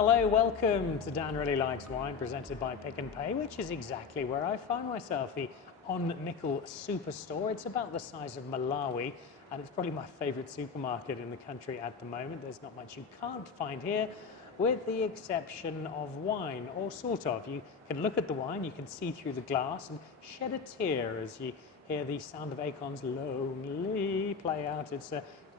Hello, welcome to Dan Really Likes Wine, presented by Pick n Pay, which is exactly where I find myself, the On Nickel Superstore. It's about the size of Malawi, and it's probably my favourite supermarket in the country at the moment. There's not much you can't find here, with the exception of wine, or sort of. You can look at the wine, you can see through the glass, and shed a tear as you hear the sound of Akon's Lonely play out. It's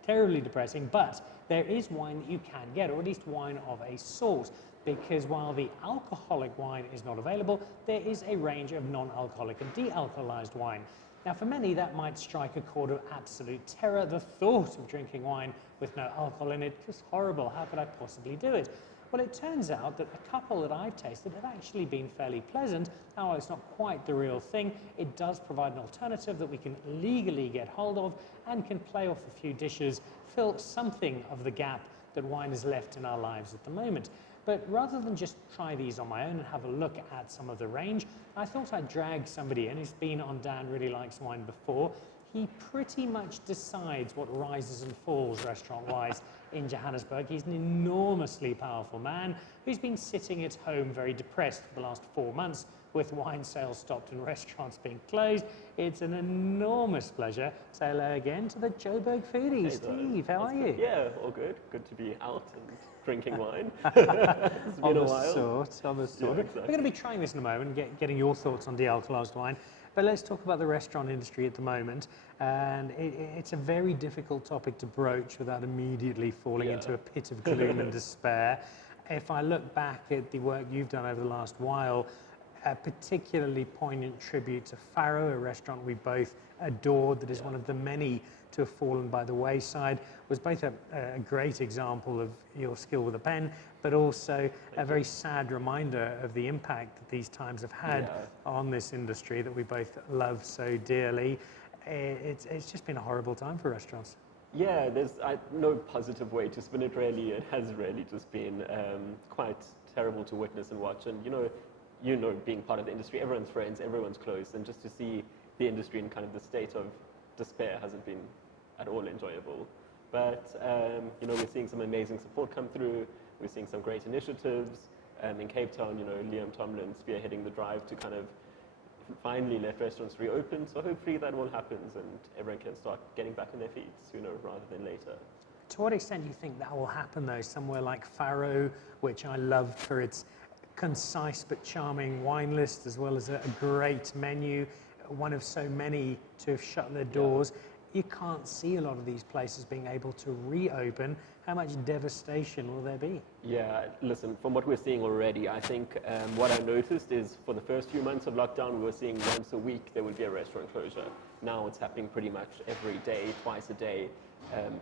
terribly depressing, but there is wine that you can get, or at least wine of a sort, because while the alcoholic wine is not available, there is a range of non-alcoholic and de-alcoholized wine. Now, for many, that might strike a chord of absolute terror. The thought of drinking wine with no alcohol in it is horrible. How could I possibly do it? Well, it turns out that a couple that I've tasted have actually been fairly pleasant. Now, while it's not quite the real thing, it does provide an alternative that we can legally get hold of and can play off a few dishes, fill something of the gap that wine has left in our lives at the moment. But rather than just try these on my own and have a look at some of the range, I thought I'd drag somebody in who's been on Dan Really Likes Wine before. He pretty much decides what rises and falls restaurant-wise in Johannesburg. He's an enormously powerful man who's been sitting at home very depressed for the last 4 months with wine sales stopped and restaurants being closed. It's an enormous pleasure. Say hello again to the Joburg Foodie. Hey, Steve, how are you? Yeah, all good. Good to be out and drinking wine. It's been a while. On the sort. Yeah, exactly. We're going to be trying this in a moment, getting your thoughts on de-alcoholized wine. But let's talk about the restaurant industry at the moment. And it's a very difficult topic to broach without immediately falling into a pit of gloom and despair. If I look back at the work you've done over the last while, a particularly poignant tribute to Farrow, a restaurant we both adored, that is one of the many to have fallen by the wayside, was both a great example of your skill with a pen, but also a very sad reminder of the impact that these times have had on this industry that we both love so dearly. It's just been a horrible time for restaurants. Yeah, there's no positive way to spin it, really. It has really just been quite terrible to witness and watch. And, you know, being part of the industry, everyone's friends, everyone's close, and just to see the industry in kind of the state of despair hasn't been at all enjoyable. But, we're seeing some amazing support come through. We're seeing some great initiatives. In Cape Town, Liam Tomlin spearheading the drive to kind of finally let restaurants reopen. So hopefully that all happens and everyone can start getting back on their feet sooner rather than later. To what extent do you think that will happen, though? Somewhere like Farrow, which I loved for its concise but charming wine list, as well as a great menu, one of so many to have shut their doors. You can't see a lot of these places being able to reopen. How much devastation will there be? Yeah, listen, from what we're seeing already, I think what I noticed is for the first few months of lockdown, we were seeing once a week there would be a restaurant closure. Now it's happening pretty much every day, twice a day.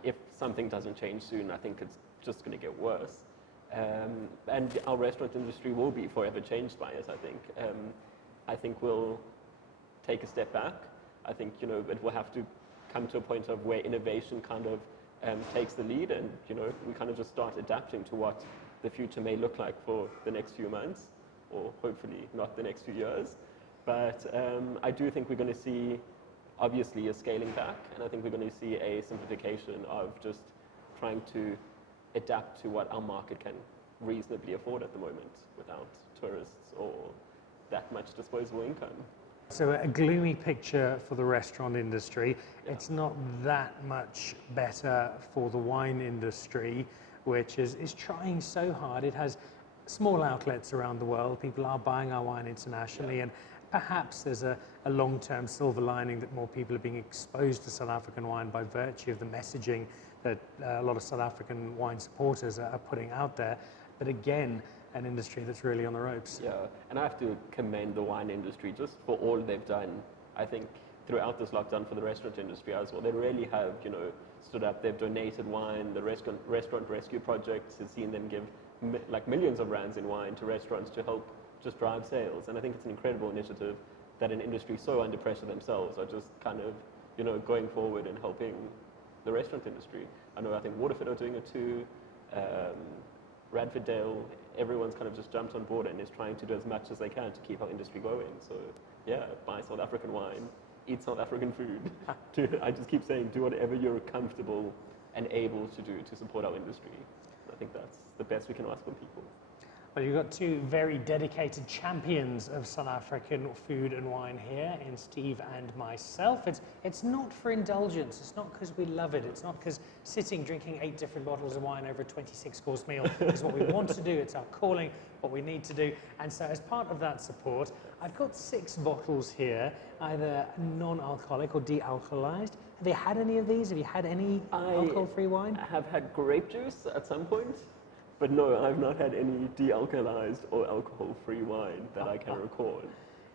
If something doesn't change soon, I think it's just going to get worse. And our restaurant industry will be forever changed by it, I think. I think we'll take a step back. I think, it will have to come to a point of where innovation kind of takes the lead and, we kind of just start adapting to what the future may look like for the next few months, or hopefully not the next few years. But I do think we're going to see, obviously, a scaling back, and I think we're going to see a simplification of just trying to adapt to what our market can reasonably afford at the moment without tourists or that much disposable income. So a gloomy picture for the restaurant industry. It's not that much better for the wine industry, which is trying so hard. It has small outlets around the world. People are buying our wine internationally, and perhaps there's a long-term silver lining that more people are being exposed to South African wine by virtue of the messaging that a lot of South African wine supporters are putting out there. But again, an industry that's really on the ropes. Yeah, and I have to commend the wine industry just for all they've done, I think, throughout this lockdown for the restaurant industry as well. They really have, stood up. They've donated wine. The restaurant rescue project has seen them give millions of rands in wine to restaurants to help just drive sales. And I think it's an incredible initiative that an industry so under pressure themselves are just kind of, going forward and helping the restaurant industry. I think Waterford are doing it too. Radford Dale, everyone's kind of just jumped on board and is trying to do as much as they can to keep our industry going. So yeah, buy South African wine, eat South African food. I just keep saying, do whatever you're comfortable and able to do to support our industry. I think that's the best we can ask from people. Well, you've got two very dedicated champions of South African food and wine here in Steve and myself. It's not for indulgence. It's not because we love it. It's not because sitting drinking 8 different bottles of wine over a 26-course meal is what we want to do. It's our calling, what we need to do. And so as part of that support, I've got 6 bottles here, either non-alcoholic or de-alcoholized. Have you had any of these? Have you had any alcohol-free wine? I have had grape juice at some point. But no, I've not had any de-alcoholized or alcohol-free wine that I can recall.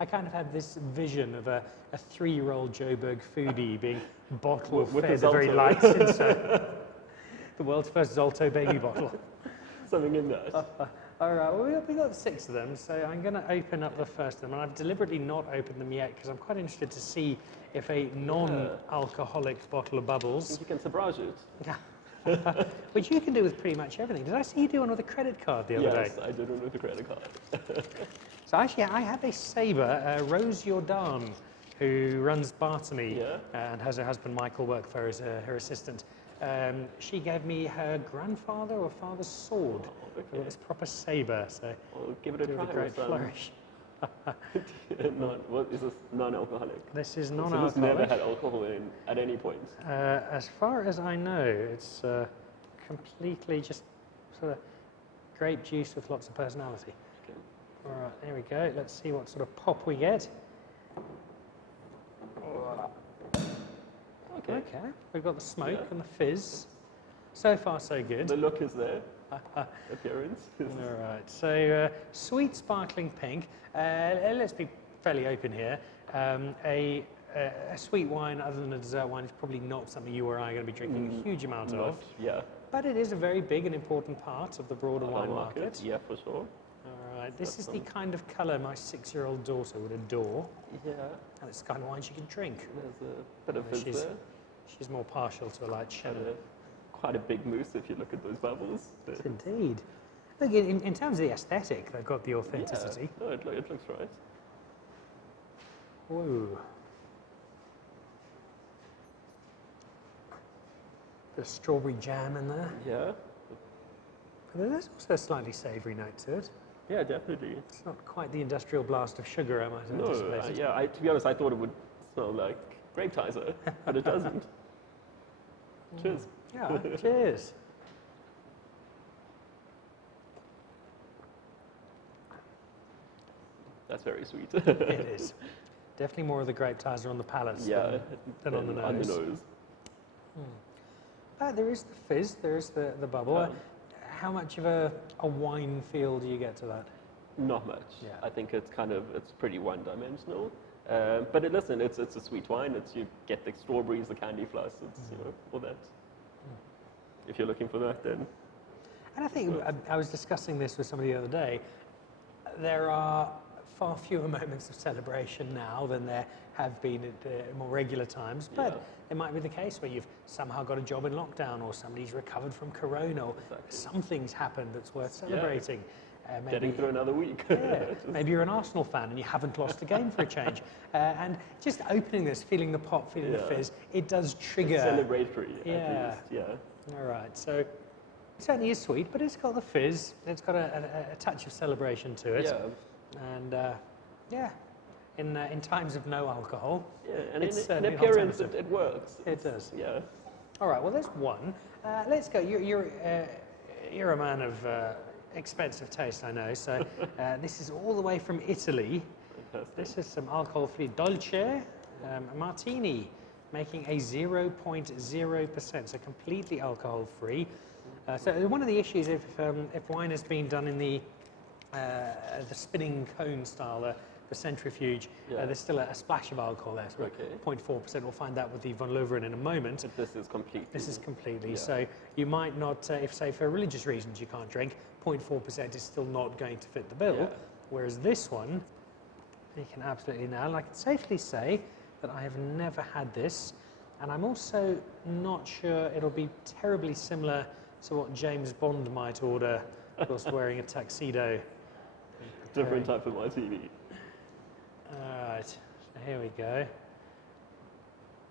I kind of had this vision of a 3-year-old Joburg Foodie being bottle with fed the very license. The world's first Zolto baby bottle. Something in that. All right, well, we got 6 of them, so I'm going to open up the first of them. And I've deliberately not opened them yet because I'm quite interested to see if a non-alcoholic bottle of bubbles... I think you can sabrage it. Yeah. Which you can do with pretty much everything. Did I see you do one with a credit card the other day? Yes, I did one with a credit card. So actually, I have a sabre, Rose Jordan, who runs Martini and has her husband Michael work for her as her assistant. She gave me her grandfather or father's sword. It's proper sabre, so I'll give it a try. With a great flourish. What is this non-alcoholic? This is So non-alcoholic. this never had alcohol in at any point. As far as I know, it's completely just sort of grape juice with lots of personality. Okay. All right, there we go. Let's see what sort of pop we get. Okay. Okay, we've got the smoke and the fizz. So far, so good. The look is there. Appearance. All right, so sweet sparkling pink. Let's be fairly open here. A sweet wine, other than a dessert wine, is probably not something you or I are going to be drinking a huge amount of. Yeah. But it is a very big and important part of the broader wine market. Yeah, for sure. All right, this is the kind of colour my 6-year-old daughter would adore. Yeah. And it's the kind of wine she can drink. There's a bit of fizz there. She's more partial to a light Chenin. Quite a big mousse if you look at those bubbles. Indeed. Look, in terms of the aesthetic, they've got the authenticity. Yeah. No, it looks right. Whoa. There's strawberry jam in there. Yeah. But there's also a slightly savoury note to it. Yeah, definitely. It's not quite the industrial blast of sugar I might have anticipated. Yeah, to be honest, I thought it would smell like grape tizer, but it doesn't. Cheers. Yeah, cheers. That's very sweet. It is. Definitely more of the grape tizer on the palate than on the nose. There is the fizz, there is the bubble. How much of a wine feel do you get to that? Not much. Yeah. I think it's pretty one-dimensional. But listen, it's a sweet wine. You get the strawberries, the candy floss, all that. If you're looking for that, then. And I think I was discussing this with somebody the other day. There are far fewer moments of celebration now than there have been at more regular times. But it might be the case where you've somehow got a job in lockdown, or somebody's recovered from corona, or something's happened that's worth celebrating. Maybe, getting through another week. Maybe you're an Arsenal fan and you haven't lost a game for a change. And just opening this, feeling the pop, feeling the fizz, it does trigger. It's celebratory, at least. All right, so it certainly is sweet, but it's got the fizz. It's got a touch of celebration to it. And in times of no alcohol, and it's in appearance it works. It does. Yeah. All right, well, there's one. Let's go. You're a man of expensive taste, I know. So this is all the way from Italy. Fantastic. This is some alcohol-free Dolce Martini, making a 0.0%, so completely alcohol-free. So one of the issues if wine has been done in the spinning cone style, the centrifuge, there's still a splash of alcohol there, so 0.4%. We'll find that with the von Loveren in a moment. But this is completely. This is completely. So you might not, if say for religious reasons you can't drink, 0.4% is still not going to fit the bill. Whereas this one, you can absolutely nail. I can safely say that I have never had this, and I'm also not sure it'll be terribly similar to what James Bond might order, whilst wearing a tuxedo. Different type of martini. All right, so here we go.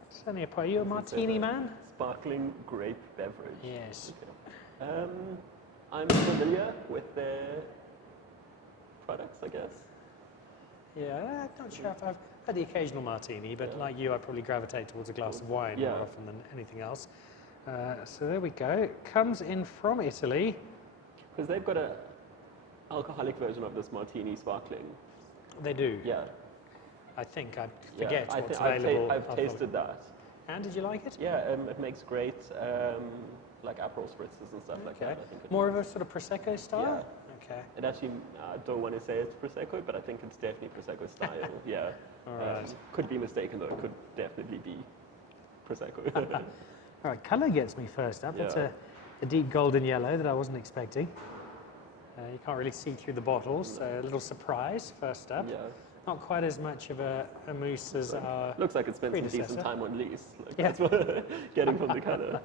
Sunny, are you a martini man? Sparkling grape beverage. Yes. Okay. I'm familiar with products, I guess. Yeah, I'm not sure if I've had the occasional martini, but like you, I probably gravitate towards a glass of wine more often than anything else. So there we go. Comes in from Italy. Because they've got a alcoholic version of this martini sparkling. They do. Yeah. I think I forget what's I've available. I've tasted that. And did you like it? Yeah, it makes great like Aperol spritzes and stuff like that. I think More of a sort of Prosecco style? Yeah. Okay. It actually, I don't want to say it's Prosecco, but I think it's definitely Prosecco style. Yeah. All right. Could be mistaken though. It could definitely be Prosecco. All right, colour gets me first up. It's a deep golden yellow that I wasn't expecting. You can't really see through the bottles, so a little surprise first up. Yeah. Not quite as much of a mousse as our looks like it spent some decent predecessor. time on lease. Like, that's what I'm getting from the colour.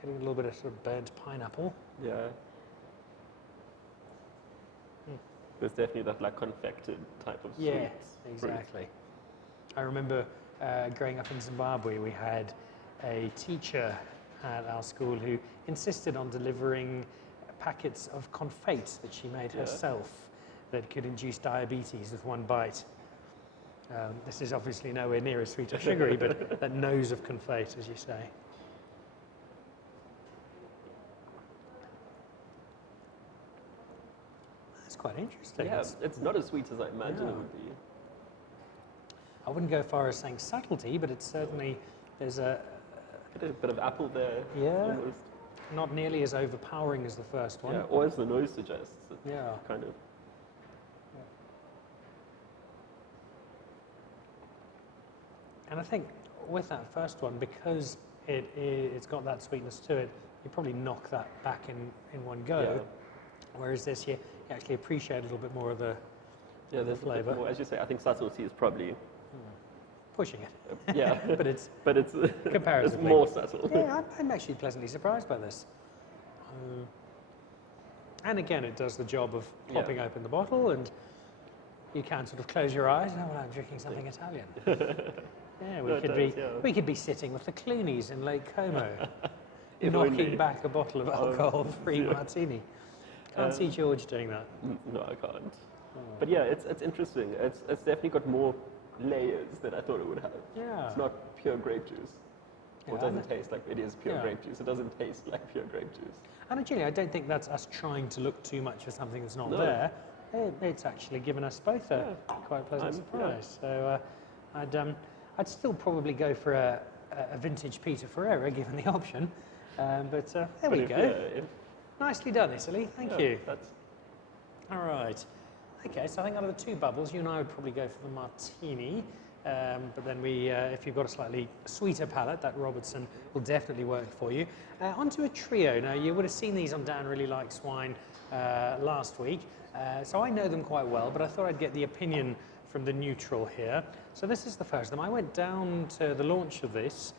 Getting a little bit of sort of burnt pineapple. Yeah. There's definitely that like confected type of sweet. Yeah, exactly. I remember growing up in Zimbabwe, we had a teacher at our school who insisted on delivering packets of confit that she made herself that could induce diabetes with one bite. This is obviously nowhere near as sweet or sugary, but that nose of confit, as you say. That's quite interesting. Yeah, it's not as sweet as I imagined it would be. I wouldn't go far as saying subtlety, but it's certainly, there's a bit of apple there. Yeah. Almost. Not nearly as overpowering as the first one. Yeah, or as the nose suggests. Yeah. Kind of. And I think with that first one, because it's got that sweetness to it, you probably knock that back in one go. Yeah. Whereas this, you actually appreciate a little bit more of the there's flavour. more, as you say, I think subtlety is probably Pushing it. yeah, but it's it's comparatively more subtle. Yeah, I'm actually pleasantly surprised by this. And again, it does the job of popping open the bottle, and you can sort of close your eyes. Oh, well, I'm drinking something Italian. Yeah, we could be sitting with the Cloonies in Lake Como, knocking back a bottle of alcohol-free martini. Can't see George doing that. No, I can't. But yeah, it's interesting. It's definitely got more layers than I thought it would have. Yeah. It's not pure grape juice. Or it Yeah, doesn't taste like it is pure grape juice. It doesn't taste like pure grape juice. And actually, I don't think that's us trying to look too much for something that's not No. there. It's actually given us both a quite pleasant surprise. So I'd still probably go for a vintage Peter Ferrera, given the option. But there we go. Nicely done, Italy. Thank you. All right. Okay, so I think out of the two bubbles, you and I would probably go for the martini. But then if you've got a slightly sweeter palate, that Robertson will definitely work for you. Onto a trio. Now, you would have seen these on Dan Really Likes Wine last week. So I know them quite well, but I thought I'd get the opinion from the neutral here. So this is the first of them. I went down to the launch of this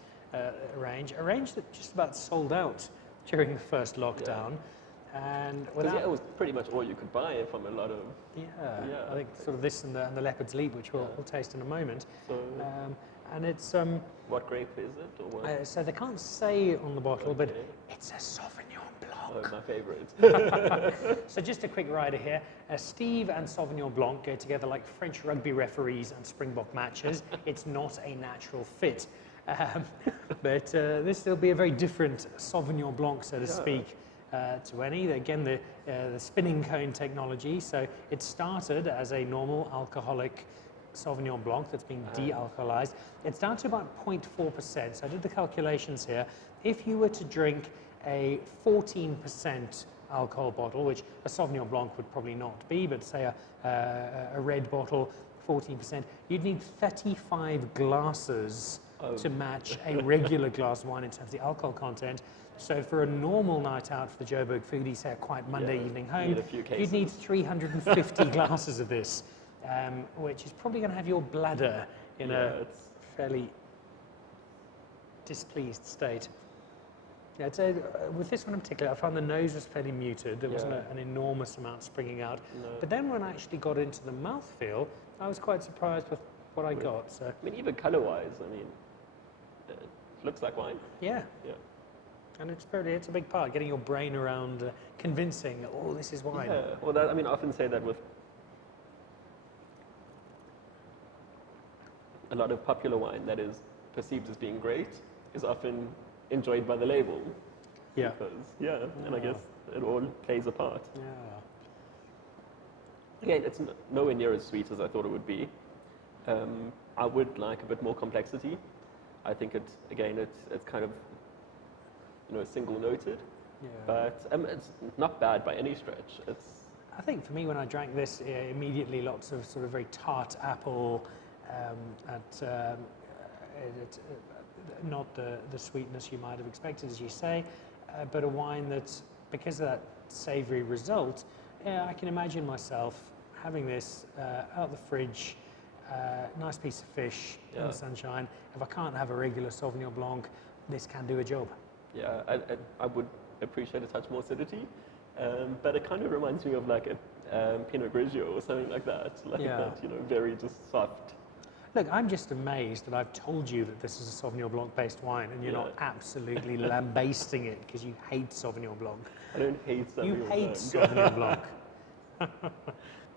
range, a range that just about sold out during the first lockdown. And it was pretty much all you could buy from a lot of... I think sort of this and the Leopard's Leap, which we'll taste in a moment. So, and it's... what grape is it? Or what? So they can't say on the bottle, but it's a Sauvignon Blanc. Oh, my favourite. So just a quick rider here. Steve and Sauvignon Blanc go together like French rugby referees and Springbok matches. It's not a natural fit. But this will be a very different Sauvignon Blanc, so to speak. To any. Again, the spinning cone technology. So it started as a normal alcoholic Sauvignon Blanc that's been de-alcoholized. It's down to about 0.4%. So I did the calculations here. If you were to drink a 14% alcohol bottle, which a Sauvignon Blanc would probably not be, but say a red bottle, 14%, you'd need 35 glasses to match a regular glass of wine in terms of the alcohol content. So for a normal night out for the Joburg Foodie, say a quiet Monday evening home, you'd need 350 glasses of this, which is probably going to have your bladder in a fairly displeased state. Yeah, with this one in particular, I found the nose was fairly muted. There wasn't an enormous amount springing out. No. But then when I actually got into the mouthfeel, I was quite surprised with what I got. So. I mean, even colour-wise, I mean, it looks like wine. Yeah. And it's a big part, getting your brain around convincing, oh, this is wine. Yeah, well, that, I mean, I often say that with a lot of popular wine that is perceived as being great is often enjoyed by the label. Yeah. Because, and I guess it all plays a part. Yeah. Again, it's nowhere near as sweet as I thought it would be. I would like a bit more complexity. I think it's kind of, single noted. Yeah. But it's not bad by any stretch. I think for me, when I drank this, immediately lots of sort of very tart apple, not the sweetness you might have expected, as you say, but a wine that's, because of that savoury result, I can imagine myself having this out of the fridge, nice piece of fish in the sunshine. If I can't have a regular Sauvignon Blanc, this can do a job. Yeah, I would appreciate a touch more acidity, but it kind of reminds me of like a Pinot Grigio or something like that, that, very just soft. Look, I'm just amazed that I've told you that this is a Sauvignon Blanc-based wine, and you're not absolutely lambasting it because you hate Sauvignon Blanc. I don't hate Sauvignon Blanc. You hate Sauvignon Blanc.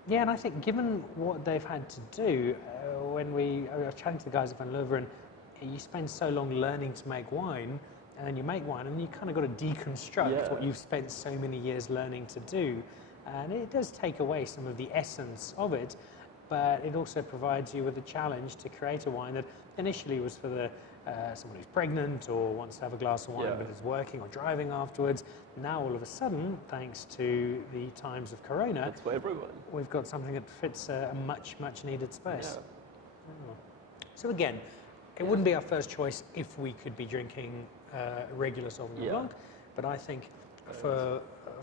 Yeah, and I think given what they've had to do, when I was chatting to the guys at Van Loveren, you spend so long learning to make wine, and then you make wine, and you kind of got to deconstruct what you've spent so many years learning to do. And it does take away some of the essence of it, but it also provides you with a challenge to create a wine that initially was for someone who's pregnant or wants to have a glass of wine but is working or driving afterwards. Now all of a sudden, thanks to the times of Corona, it's for everyone. We've got something that fits a much, much needed space. Yeah. Oh. So again, it wouldn't be our first choice if we could be drinking regular Sauvignon Blanc, but I think for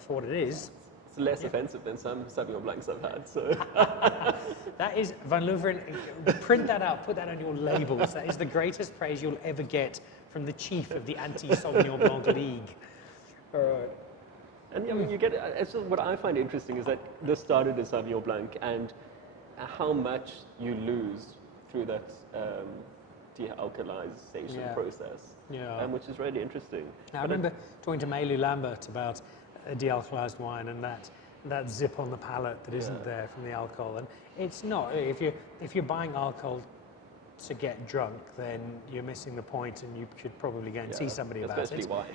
what it is, it's less offensive than some Sauvignon Blancs I've had. So that is Van Loveren. Print that out. Put that on your labels. That is the greatest praise you'll ever get from the chief of the anti-Sauvignon Blanc League. All right. And I mean, you get. It's just, what I find interesting is that this started as Sauvignon Blanc, and how much you lose through that de-alcoholization process. Yeah. Which is really interesting. Now, I remember talking to Maëlys Lambert about a de-alcoholized wine and that zip on the palate that isn't there from the alcohol. And it's not. If you're buying alcohol to get drunk, then you're missing the point, and you should probably go and see somebody about it. Especially wine.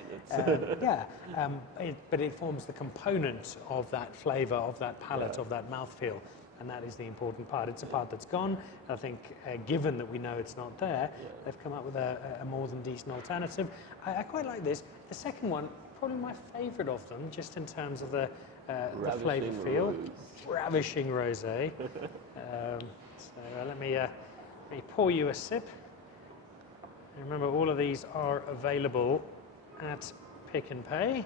But it forms the component of that flavour, of that palate, of that mouthfeel. And that is the important part. It's a part that's gone. I think, given that we know it's not there, they've come up with a more than decent alternative. I quite like this. The second one, probably my favourite of them, just in terms of the flavour feel. Ravishing rosé. So let me pour you a sip. And remember, all of these are available at Pick n Pay,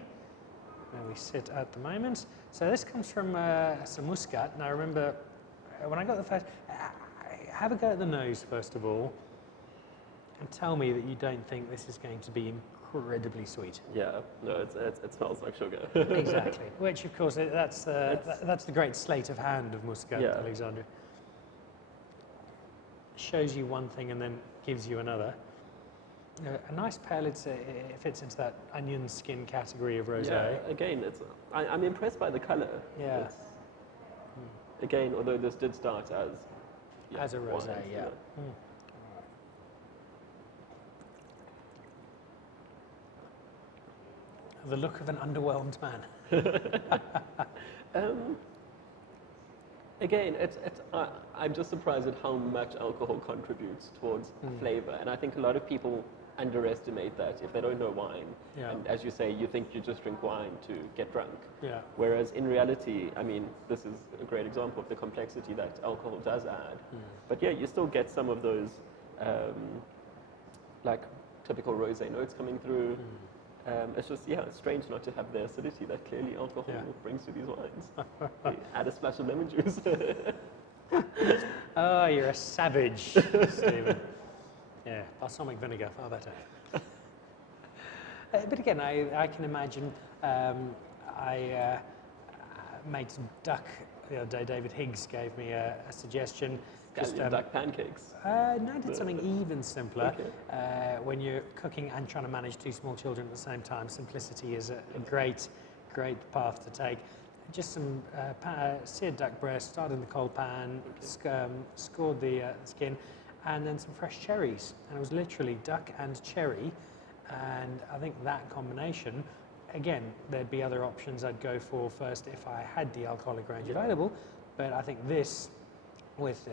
where we sit at the moment. So this comes from some Muscat. Now remember, when I got the first, have a go at the nose first of all, and tell me that you don't think this is going to be incredibly sweet. Yeah, no, it smells like sugar. Exactly. Which, of course, that's the great sleight of hand of Muscat, Alexandria. Shows you one thing and then gives you another. A nice pale, it fits into that onion skin category of rosé. Yeah, again, I'm impressed by the colour. Yeah. Again, although this did start as a rosé, The look of an underwhelmed man. Again, I'm just surprised at how much alcohol contributes towards flavour, and I think a lot of people underestimate that if they don't know wine. And as you say, you think you just drink wine to get drunk. Whereas in reality, I mean, this is a great example of the complexity that alcohol does add. But you still get some of those like typical rosé notes coming through. It's just, it's strange not to have the acidity that clearly alcohol brings to these wines. Add a splash of lemon juice. Oh, you're a savage, Stephen. Yeah, balsamic vinegar, far better. But again, I can imagine I made some duck the other day, David Higgs gave me a suggestion. Scallion duck pancakes. No, I did something even simpler. Okay. When you're cooking and trying to manage 2 small children at the same time, simplicity is a great path to take. Just some seared duck breast, started in the cold pan, scored the skin, and then some fresh cherries. And it was literally duck and cherry. And I think that combination, again, there'd be other options I'd go for first if I had the alcoholic range available. But I think this, with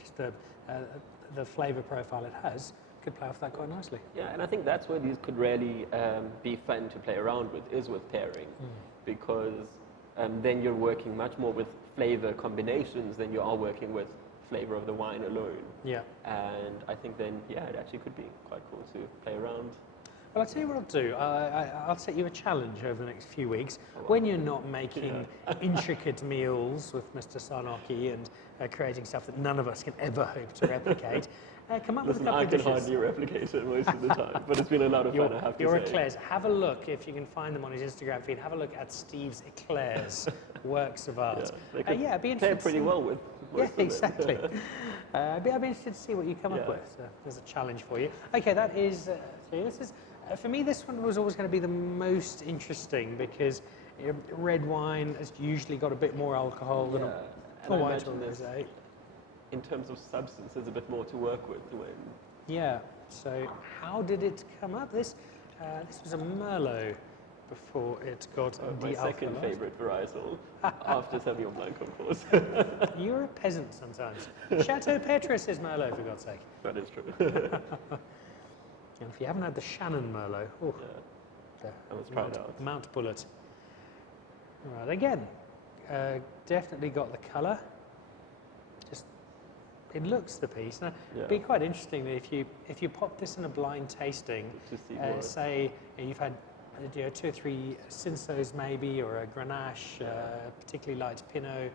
just the flavour profile it has, could play off that quite nicely. Yeah, and I think that's where these could really be fun to play around with, is with pairing, because then you're working much more with flavour combinations than you are working with flavour of the wine alone. Yeah. And I think then, yeah, it actually could be quite cool to play around. Well, I'll tell you what I'll do. I'll set you a challenge over the next few weeks. When you're not making intricate meals with Mr. Sarnoki and creating stuff that none of us can ever hope to replicate, come up with a couple of dishes. I can hardly replicate it most of the time, but it's been a lot of fun, I have to say. Your eclairs. Have a look, if you can find them on his Instagram feed, have a look at Steve's eclairs, works of art. Yeah, I'd be interested pretty well with most of exactly. I'd be interested to see what you come up with. So there's a challenge for you. Okay, that is, this is, for me, this one was always going to be the most interesting because red wine has usually got a bit more alcohol than a white or rosé. In terms of substance, there's a bit more to work with. Yeah. So how did it come up? This was a Merlot before it got my second favourite varietal, after Sauvignon Blanc, of course. You're a peasant sometimes. Chateau Petrus is Merlot, for God's sake. That is true. And if you haven't had the Shannon Merlot, I must try it out. Mount Bullitt. Right, again, definitely got the colour. Just, it looks the piece. Now, it'd be quite interesting if you pop this in a blind tasting, to see say you've had 2 or 3 Cinsaults maybe, or a Grenache, particularly light Pinot,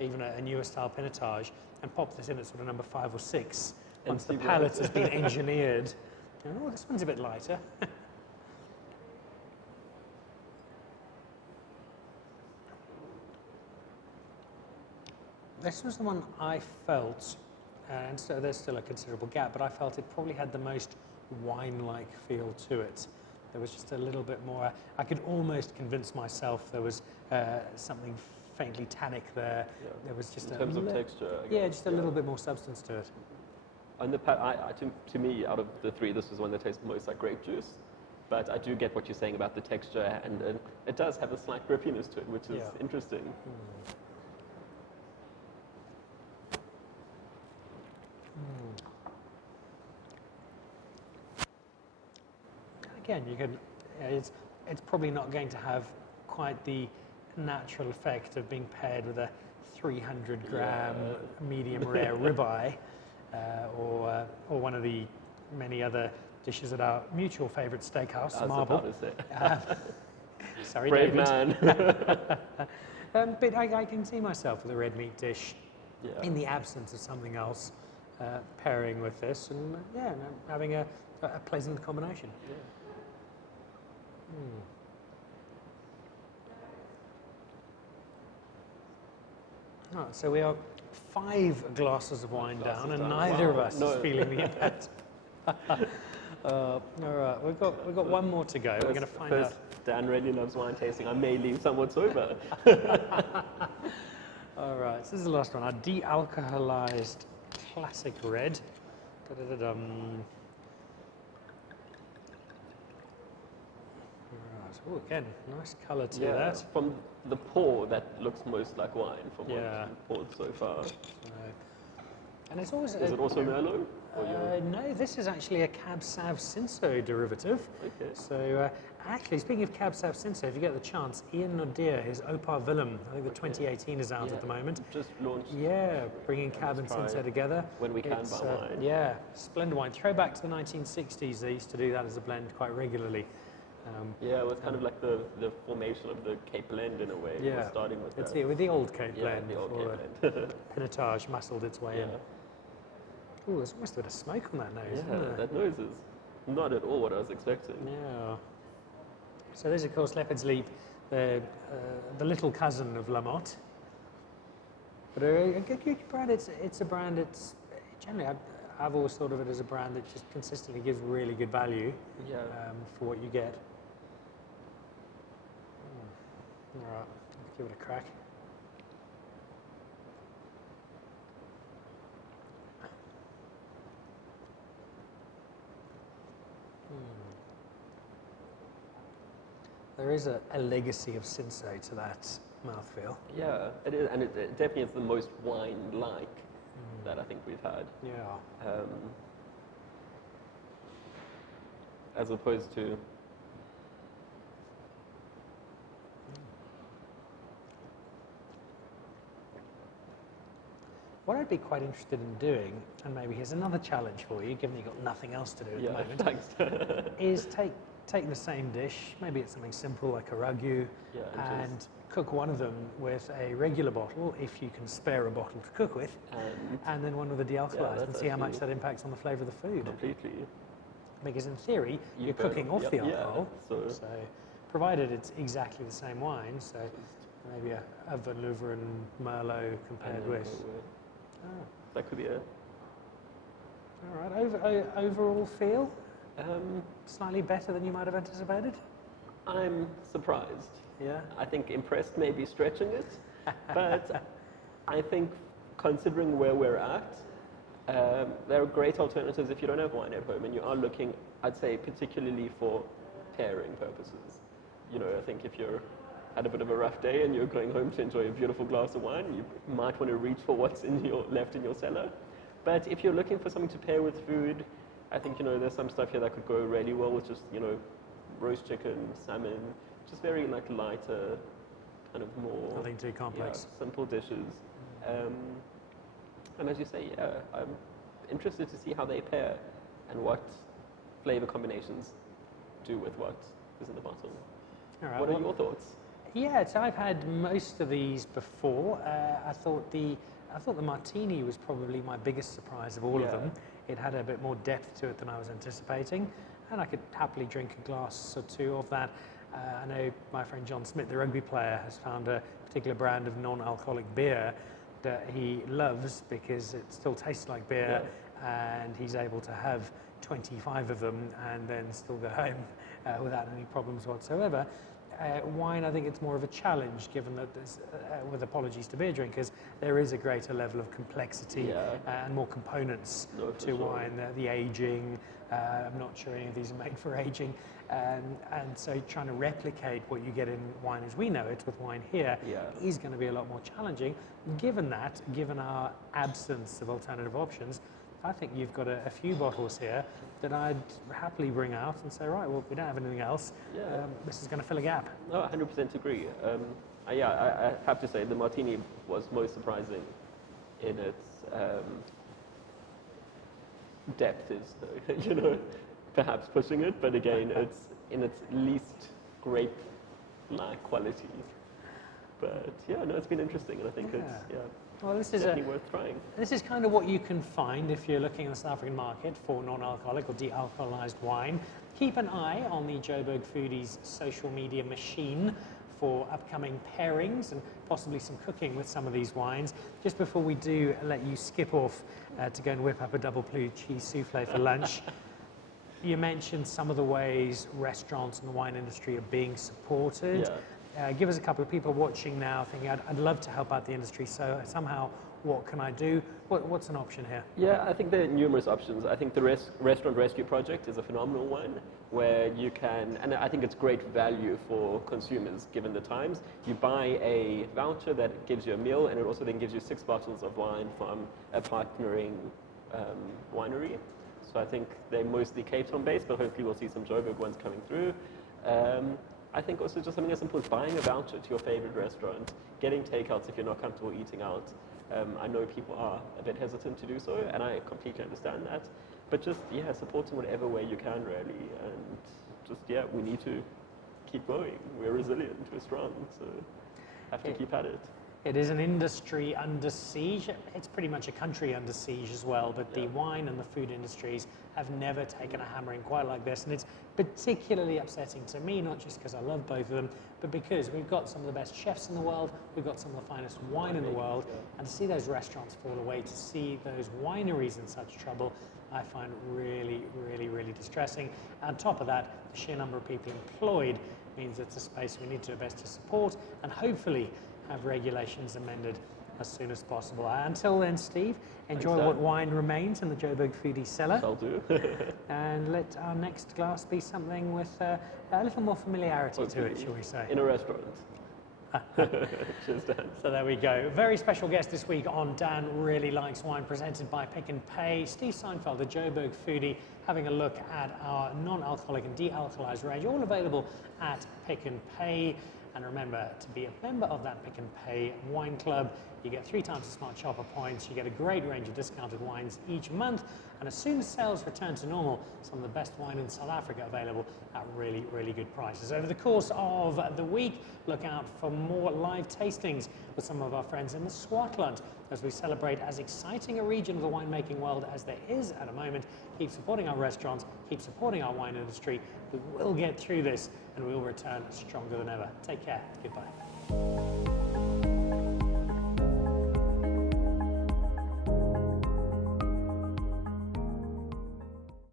even a newer style Pinotage, and pop this in at sort of number 5 or 6, once the palate has been engineered. Oh, this one's a bit lighter. This was the one I felt, and so there's still a considerable gap, but I felt it probably had the most wine-like feel to it. There was just a little bit more, I could almost convince myself there was something faintly tannic there. Yeah. There was just in terms of texture, I guess. Yeah, just a little bit more substance to it. And to me, out of the 3, this is one that tastes most like grape juice. But I do get what you're saying about the texture, and it does have a slight grippiness to it, which is interesting. Again, you can. It's probably not going to have quite the natural effect of being paired with a 300-gram medium rare ribeye. Or one of the many other dishes at our mutual favourite steakhouse, Marble. Sorry, brave David. Man. But I can see myself with a red meat dish in the absence of something else pairing with this, and having a pleasant combination. Right, so we are 5 glasses of wine down, and neither of us is feeling the impact. All right, we've got one more to go. We're going to find out. Dan really loves wine tasting. I may leave somewhat sober. All right, so this is the last one. Our de-alcoholized classic red. Right. Oh, again, nice colour to that. From the pour, that looks most like wine from what you've poured so far. And it's always. Is it also Merlot? No, this is actually a Cab Sav Cinsault derivative. Okay. So, actually, speaking of Cab Sav Cinsault, if you get the chance, Ian Nadir, his Opar Willem, I think the 2018 is out at the moment. Just launched. Yeah, bringing Cab and Cinsault together. When we can buy wine. Yeah, splendid wine. Throwback to the 1960s, they used to do that as a blend quite regularly. It was kind of like the formation of the Cape Blend in a way. Yeah, it was starting with that. With the old Cape Blend. The old Cape Blend. Pinotage muscled its way in. Oh, there's almost a bit of smoke on that nose, isn't there? That nose is not at all what I was expecting. Yeah. So this, of course, Leopard's Leap, the little cousin of La Motte. But a good brand, it's a brand. It's generally I've always thought of it as a brand that just consistently gives really good value for what you get. All right, let's give it a crack. There is a legacy of Cinsault to that mouthfeel. Yeah, it is, and it definitely is the most wine-like that I think we've had. Yeah. As opposed to... What I'd be quite interested in doing, and maybe here's another challenge for you, given you've got nothing else to do at the moment, thanks. is take the same dish, maybe it's something simple like a ragu, and cook one of them with a regular bottle, if you can spare a bottle to cook with, and then one with a de-alcoholized, and see how much that impacts on the flavour of the food. Completely. Because in theory, you're cooking off the alcohol, so provided it's exactly the same wine, so maybe a Loveren Merlot compared with... That could be it. All right, overall feel? Slightly better than you might have anticipated? I'm surprised. Yeah. I think impressed may be stretching it, but I think considering where we're at, there are great alternatives if you don't have wine at home and you are looking, I'd say, particularly for pairing purposes. You know, I think if you're had a bit of a rough day and you're going home to enjoy a beautiful glass of wine, you might want to reach for what's left in your cellar. But if you're looking for something to pair with food, I think, you know, there's some stuff here that could go really well with just, you know, roast chicken, salmon, just very like lighter, kind of more... Nothing too complex. Simple dishes. And as you say, I'm interested to see how they pair and what flavor combinations do with what is in the bottle. All right, what are your thoughts? Yeah, so I've had most of these before. I thought the Martini was probably my biggest surprise of all of them. It had a bit more depth to it than I was anticipating, and I could happily drink a glass or two of that. I know my friend John Smith, the rugby player, has found a particular brand of non-alcoholic beer that he loves because it still tastes like beer, and he's able to have 25 of them and then still go home without any problems whatsoever. Wine, I think it's more of a challenge, given that there's, with apologies to beer drinkers, there is a greater level of complexity and more components to wine. The aging, I'm not sure any of these are made for aging, and so trying to replicate what you get in wine as we know it with wine here is going to be a lot more challenging. Given our absence of alternative options, I think you've got a few bottles here that I'd happily bring out and say, right, well, we don't have anything else. This is going to fill a gap. No, 100% agree. I have to say the Martini was most surprising in its depth is, you know, perhaps pushing it, but again, it's in its least grape-like quality. But yeah, no, it's been interesting, and I think it's well, this is definitely worth trying. This is kind of what you can find if you're looking in the South African market for non-alcoholic or de-alcoholized wine. Keep an eye on the Joburg Foodie's social media machine for upcoming pairings and possibly some cooking with some of these wines. Just before we do let you skip off to go and whip up a double blue cheese souffle for lunch, you mentioned some of the ways restaurants and the wine industry are being supported. Give us a couple of people watching now thinking, I'd love to help out the industry, so somehow what can I do? What's an option here? Yeah, I think there are numerous options. I think the Restaurant Rescue Project is a phenomenal one where you can, and I think it's great value for consumers given the times. You buy a voucher that gives you a meal, and it also then gives you 6 bottles of wine from a partnering winery. So I think they're mostly Cape Town based, but hopefully we'll see some Joburg ones coming through. I think also just something as simple as buying a voucher to your favorite restaurant, getting takeouts if you're not comfortable eating out. I know people are a bit hesitant to do so, and I completely understand that. But just, supporting whatever way you can, really. And just, we need to keep going. We're resilient, we're strong, so have to keep at it. It is an industry under siege. It's pretty much a country under siege as well, but the wine and the food industries have never taken a hammering quite like this, and it's particularly upsetting to me, not just because I love both of them, but because we've got some of the best chefs in the world, we've got some of the finest wine in the world, and to see those restaurants fall away, to see those wineries in such trouble, I find really, really, really distressing. On top of that, the sheer number of people employed means it's a space we need to do our best to support, and hopefully have regulations amended as soon as possible. Until then, Steve, enjoy what wine remains in the Joburg Foodie cellar. I'll do. And let our next glass be something with a little more familiarity to it, shall we say. In a restaurant. Cheers, Dan. So there we go. Very special guest this week on Dan Really Likes Wine, presented by Pick n Pay. Steve Seinfeld, the Joburg Foodie, having a look at our non-alcoholic and de-alcoholized range, all available at Pick n Pay. And remember, to be a member of that Pick n Pay wine club, you get 3 times the Smart Shopper points, you get a great range of discounted wines each month, and as soon as sales return to normal, some of the best wine in South Africa available at really, really good prices. Over the course of the week, look out for more live tastings with some of our friends in the Swartland as we celebrate as exciting a region of the winemaking world as there is at a moment. Keep supporting our restaurants, keep supporting our wine industry. We will get through this and we will return stronger than ever. Take care. Goodbye.